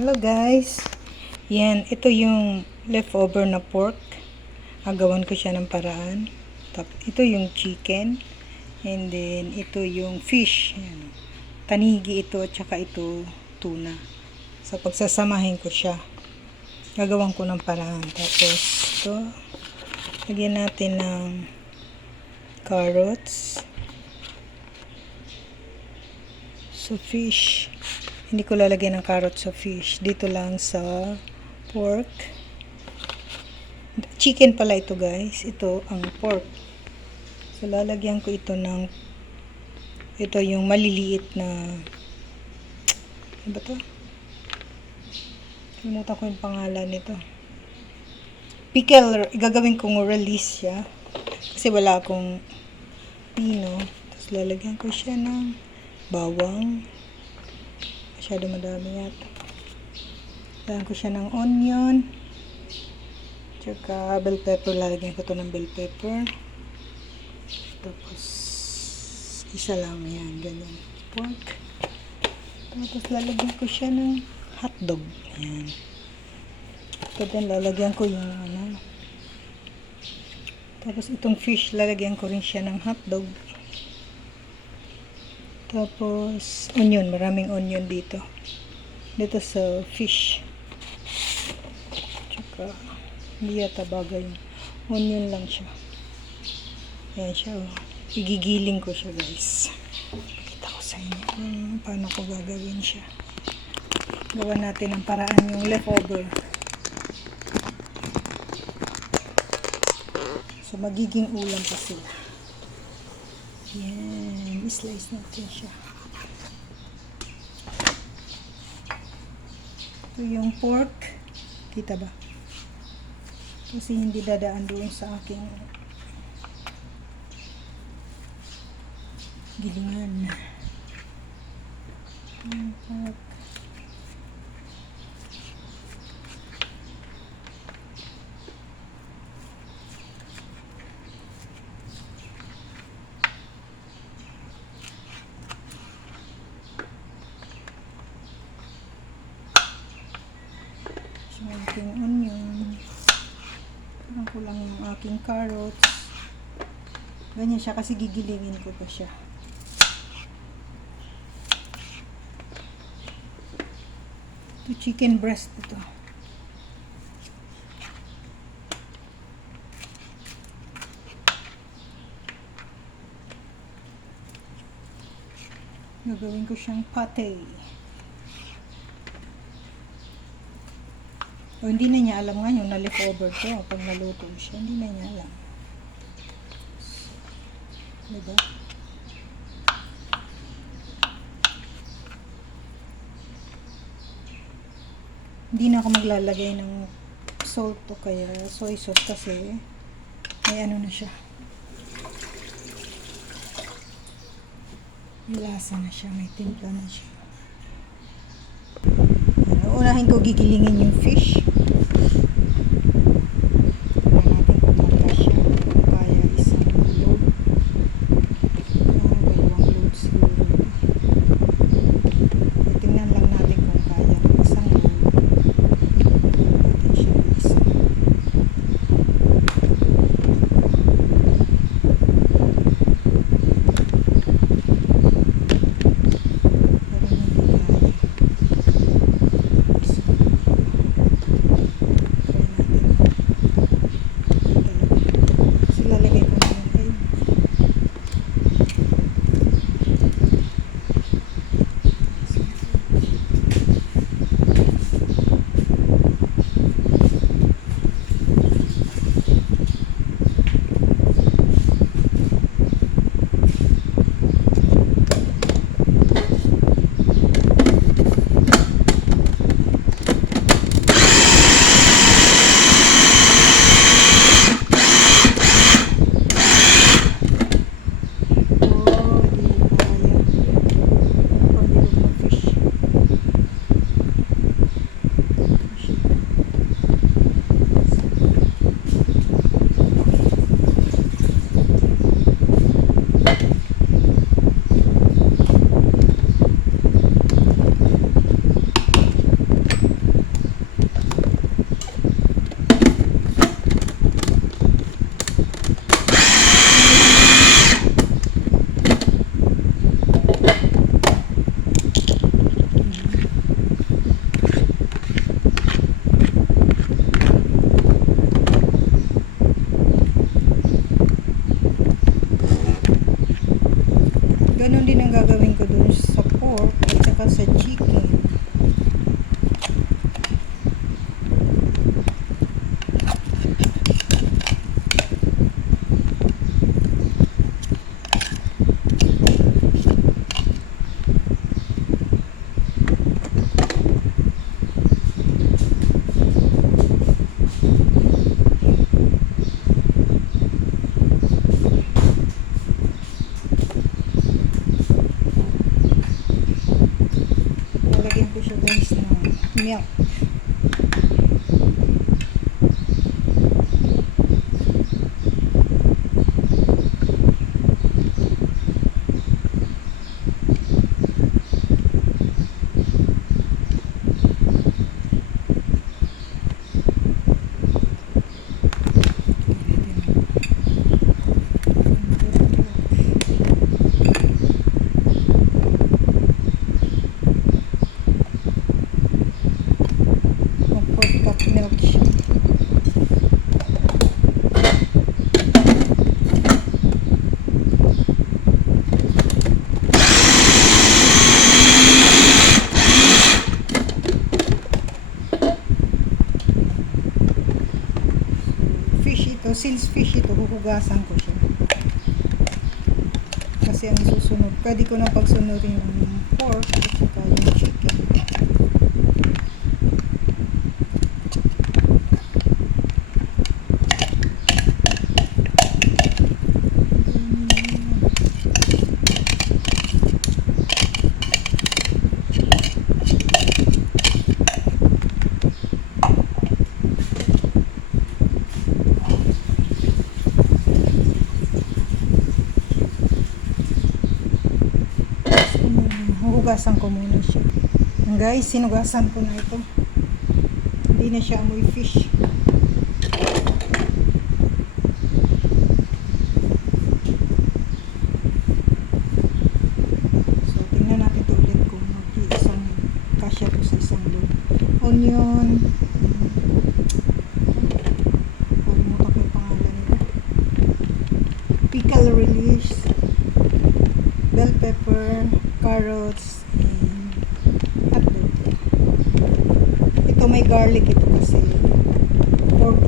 Hello guys. Yan, ito yung leftover na pork. Agawan ko siya ng paraan. Ito yung chicken. And then ito yung fish. Yan. Tanigi ito at saka ito tuna. So pagsasamahin ko siya. Gagawan ko ng paraan. Tapos ito, lagyan natin ng carrots. So fish. Hindi ko lalagyan ng carrot sa fish. Dito lang sa pork. Chicken pala ito guys. Ito ang pork. So lalagyan ko ito ng yung maliliit na ano ba to? Kalimutan ko yung pangalan nito. Pickle. Gagawin kong release siya. Kasi wala akong pino. Tapos lalagyan ko siya ng bawang. Masyado madami yata. Lalagyan ko siya ng onion. Tsaka bell pepper. Lalagyan ko to ng bell pepper. Tapos isa lang yan. Ganyan. Pork. Tapos lalagyan ko siya ng hotdog. Ayan. Tapos lalagyan ko yung ano. Tapos itong fish, lalagyan ko rin siya ng hotdog. Tapos, onion. Maraming onion dito. Dito sa fish. Tsaka, hindi yata bagay. Onion lang siya. Ayan siya. Oh. Igigiling ko siya guys. Pakita ko sa inyo paano ko gagawin siya. Gawa natin ang paraan yung leftover. So, magiging ulam pa sila. Yan. I-slice natin siya. Ito yung pork. Kita ba? Kasi hindi dadaan doon sa aking gilingan. Yung pork. Aking onion. Parang kulang yung aking carrots. Ganyan siya kasi gigilingin ko pa siya. Ito chicken breast ito. Gagawin ko siyang pate. O, hindi na niya alam nga yung na-leftover to. Pag naluto siya, hindi na niya alam. Diba? Hindi na ako maglalagay ng salt o kaya soy sauce kasi may ano na siya. May lasa na siya. May timpla na siya. Unahin ko gigilingin yung fish. chicken. Lalagyan ko siya guys ng milk. Milk siya. Fish ito, since fish ito, huhugasan ko siya. Kasi ang susunod, pwede ko na pagsunurin ng pork at saka yung chicken. Hugasan ko muna siya. Guys, sinugasan ko na ito. Hindi na siya amoy fish. So, tingnan natin ito ulit kung mag-iisang kasya to sa isang load. Onion. Kalimutan ko yung pangalan nito. Pickle relish. Bell pepper. Carrots and hotdog. Ito may garlic ito kasi pork.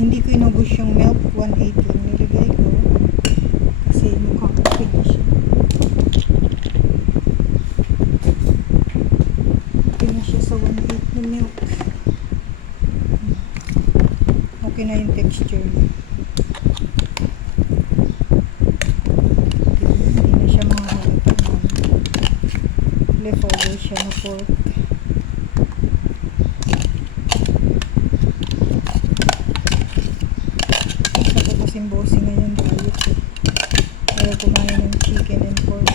Hindi ko inubos yung milk, 1/8 lang nilagay ko kasi mukhang okay na siya. Okay na siya sa 1/8 na milk. Okay na yung texture niya. Hindi na siya mga halata na leftover siya na pork. Bossy ngayon diet eh. Kaya kumain ng chicken and pork.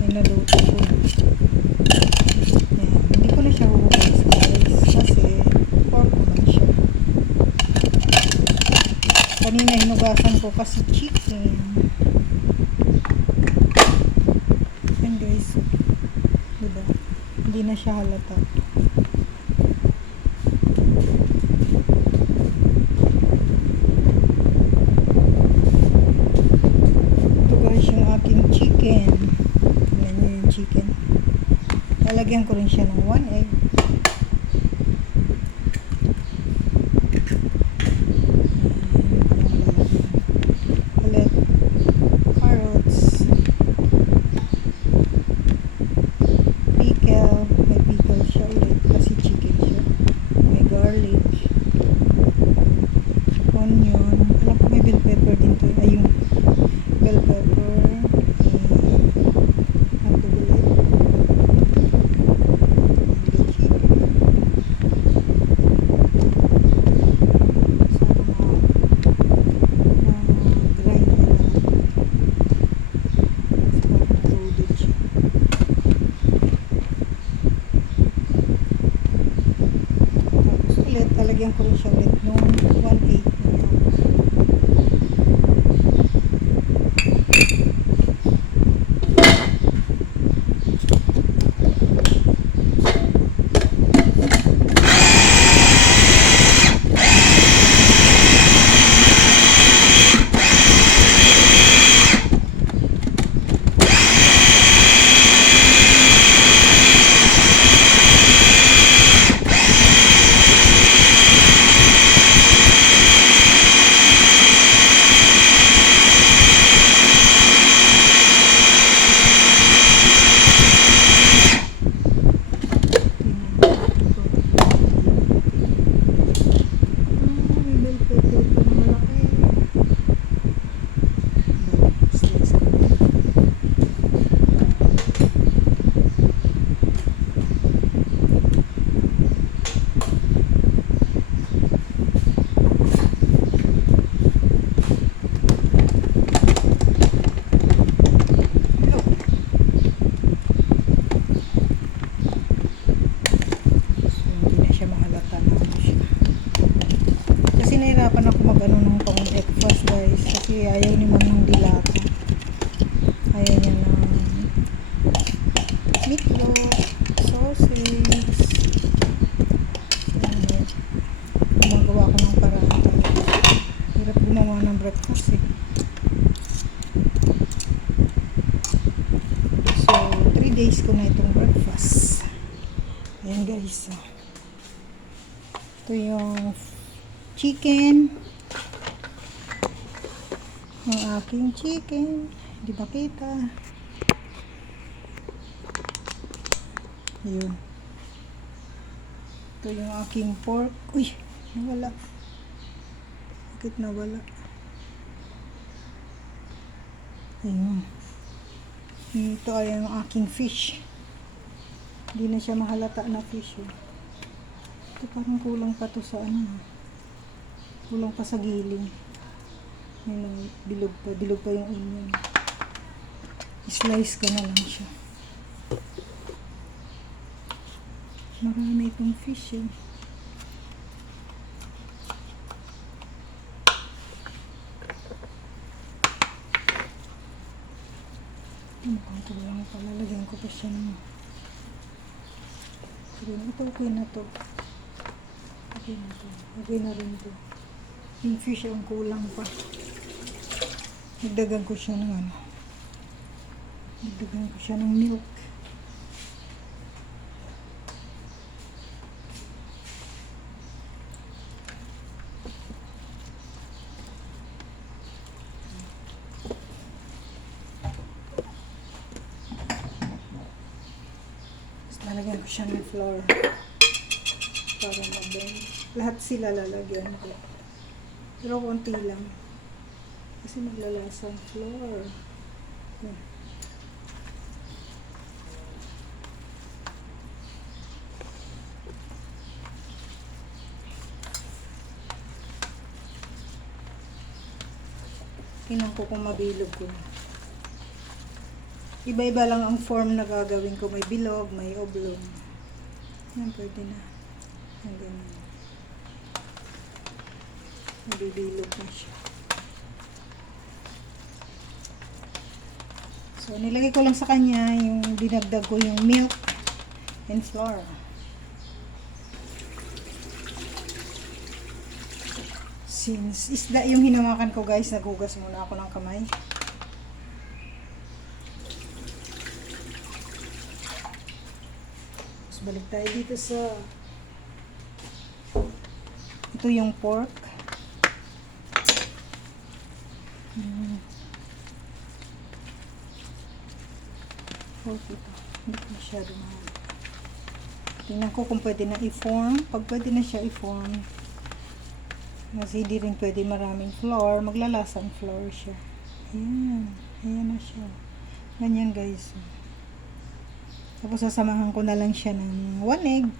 Yung naluto ko. Yan. Hindi ko na siya huhugas guys kasi pork naman siya. Kanina hinugasan ko kasi chicken. Yan guys. Diba? Hindi na siya halata. Chicken. Tignan nyo yung chicken. Lalagyan ko rin siya ng 1 egg. Ulit. Carrots. Pickle. May pickle siya ulit kasi chicken siya. May garlic. siya ulit nung 1.8 na yun. Nahirapan ako mag-ano ng pang breakfast guys kasi ayaw ni ma'am ng dilata, ayaw niya ng meatloaf, sausage. So, gumagawa ko ng paraan. Hirap gumawa ng breakfast eh. So 3 days ko na itong breakfast. Ayan guys, ito yung chicken, ang aking chicken, di ba kita? Yun, ito yung aking pork. Uy, nawala. Bakit nawala? Ayun, ito ay ang aking fish. Hindi na siya mahalata na fish eh. Ito parang kulang pa to sa ano, kulang pa sa giling. Ayun, bilog pa yung onion. Slice ko na lang siya. Marami itong fish eh. Mukhang kulang pa. Lalagyan ko pa siya ng ito. Okay na to. Okay na rin to. Yung fish ang kulang pa. Nagdagan ko siya ng ano. Nagdagan ko siya ng milk. Lalagyan ko siya ng flour para mag-blend. Lahat sila lalagyan ko. Pero konti lang. Kasi maglalasa ang flour. Yan. Tingnan ko kung mabilog ko. Iba-iba lang ang form na gagawin ko. May bilog, may oblong. Yan, pwede na. Ang ganyan. Nabibilog na siya. So, nilagay ko lang sa kanya yung dinagdag ko yung milk and flour. Since isda yung hinawakan ko guys, nagugas muna ako ng kamay. Tapos balik tayo dito sa ito yung pork. Pork ito. Hindi ko masyado mahal. Tingnan ko kung pwede na i-form. Pag pwede na siya i-form, kasi hindi rin pwede maraming flour, maglalasang flour siya. Ayan. Ayan na siya. Ganyan guys. Tapos sasamahan ko na lang siya ng 1 egg.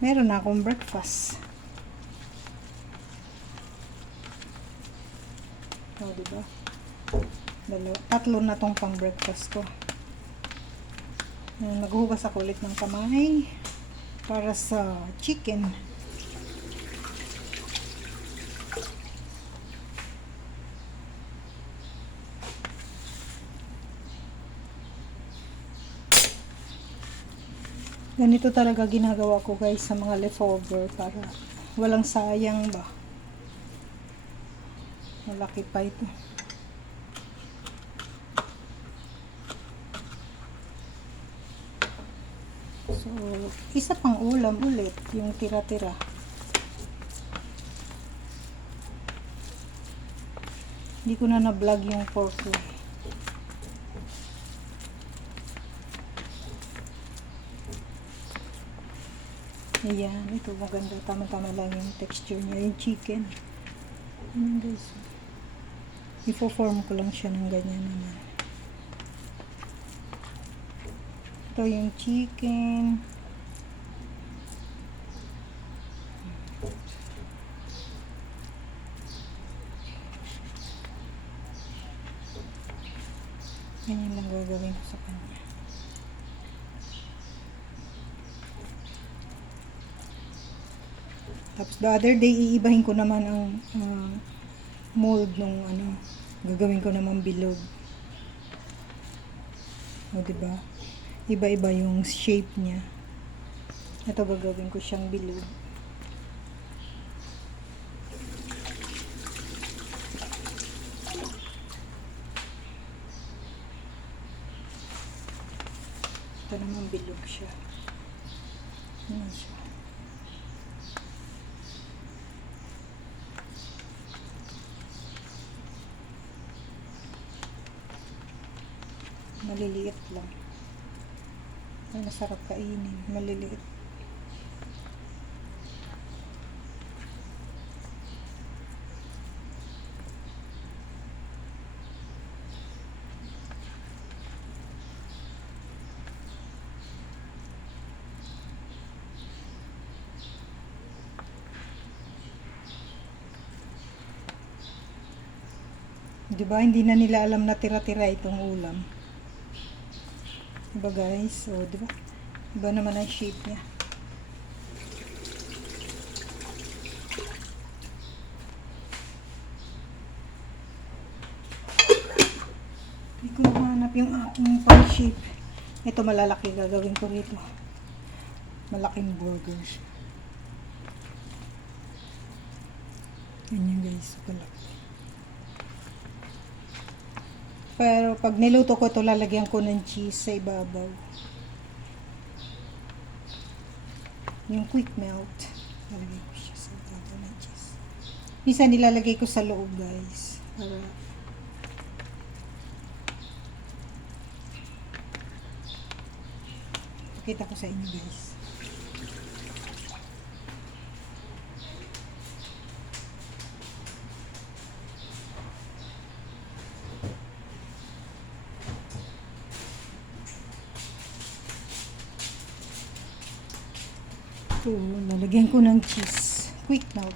Meron na akong breakfast. O, diba? Tatlo na tong pang breakfast ko. Naghuhugas ako ulit ng kamay para sa chicken. Ganito talaga ginagawa ko guys sa mga leftover para walang sayang ba. Malaki pa ito. So, isa pang ulam ulit yung tira-tira. Hindi ko na na-vlog yung pork ko. Ayan, ito maganda. Tama-tama lang yung texture niya, yung chicken. Ayan guys. Ifo-form ko lang siya ng ganyan naman. Ito yung chicken. Ganyan lang gagawin ko sa kanya. Tapos the other day, iibahin ko naman ang mold nung gagawin ko naman bilog. O, diba? Iba-iba yung shape niya. Ito gagawin ko siyang bilog. Ito naman bilog siya. Ayan siya. Maliliit lang. Ay, masarap kainin. Maliliit. Diba, hindi na nila alam na tira-tira itong ulam. Diba guys? So, diba? Iba naman ang shape niya. Hindi ko mahanap yung aking pang shape. Ito malalaki. Gagawin ko rito. Malaking burgers. Ganyan guys. Malaki. Pero pag niluto ko ito, lalagyan ko ng cheese sa ibabaw. Yung quick melt. Lalagay ko siya sa ibabaw ng cheese. Minsan nilalagay ko sa loob guys. Para pakita ko sa inyo guys. So, lalagyan ko ng cheese. Quick melt.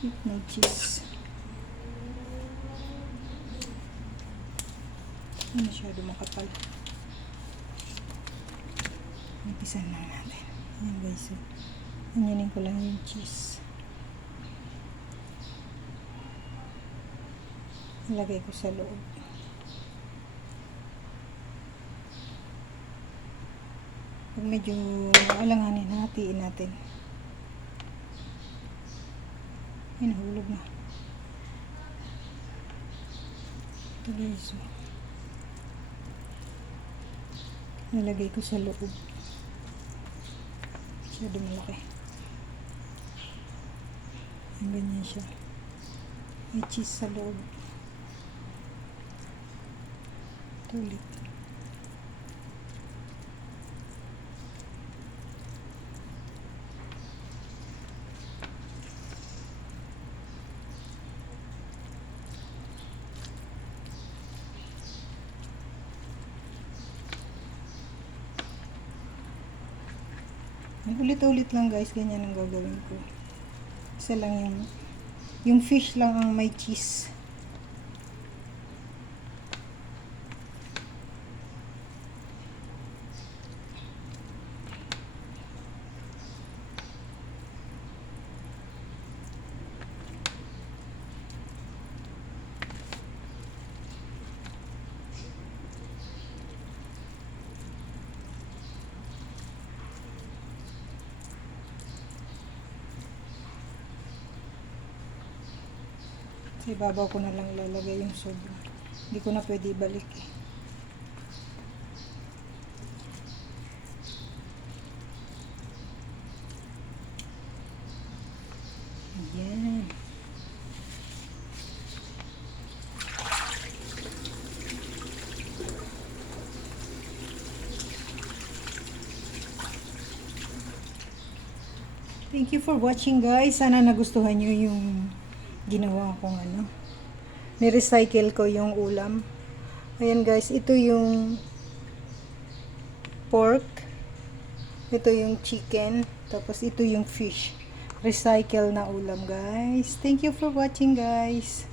Quick melt cheese. Hindi masyado makapal. Umpisan lang natin. Ayan guys. So, anyanin ko lang yung cheese. Ilagay ko sa loob. Pag medyo alanganin, hatiin natin. Ay, nahulog na. Ito guys. Nalagay ko sa loob. Masyado malaki. Ang ganyan siya. May cheese sa loob. Ito ulit. Ulit-ulit lang guys, ganyan ang gagawin ko. Isa lang yung fish lang ang may cheese. Sa ibabaw ko na lang ilalagay yung sobra. Hindi ko na pwede ibalik eh. Ayan. Thank you for watching guys. Sana nagustuhan nyo yung ginawa kong ano. Ni-recycle ko yung ulam. Ayan guys, ito yung pork. Ito yung chicken. Tapos ito yung fish. Recycle na ulam guys. Thank you for watching guys.